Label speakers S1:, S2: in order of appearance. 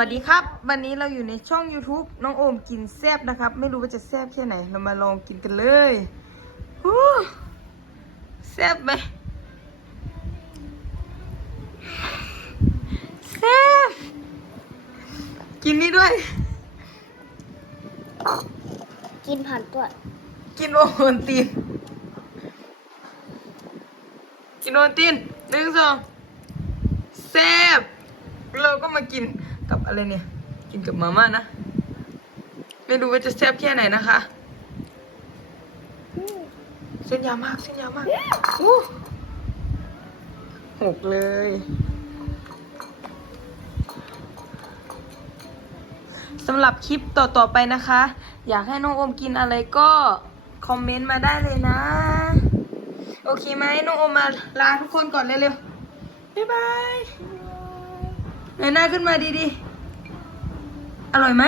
S1: สวัสดีครับ วันนี้เราอยู่ในช่อง YouTube น้องโอมกินแซบนะครับ ไม่รู้ว่าจะแซบแค่ไหน เรามาลองกินกันเลยฮู้แซบไหมแซบกินนี่ด้วย
S2: กินผ่านตัว
S1: กินโอโอนตีน กินโอโอนตีนหนึ่งสองแซบเราก็มากิน กับอะไรเนี่ย กินกับมาม่านะ ไม่รู้ว่าจะแซ่บแค่ไหนนะคะ เส้นยาวมาก เส้นยาวมากอู้หกเลย สำหรับคลิปต่อ ๆ ไปนะคะ อยากให้น้องอมกินอะไรก็ คอมเมนต์มาได้เลยนะ โอเคไหมน้องอมมาลาทุกคนก่อนเร็วๆ บ๊ายบาย หน้าขึ้นมาดีๆ อร่อยไหม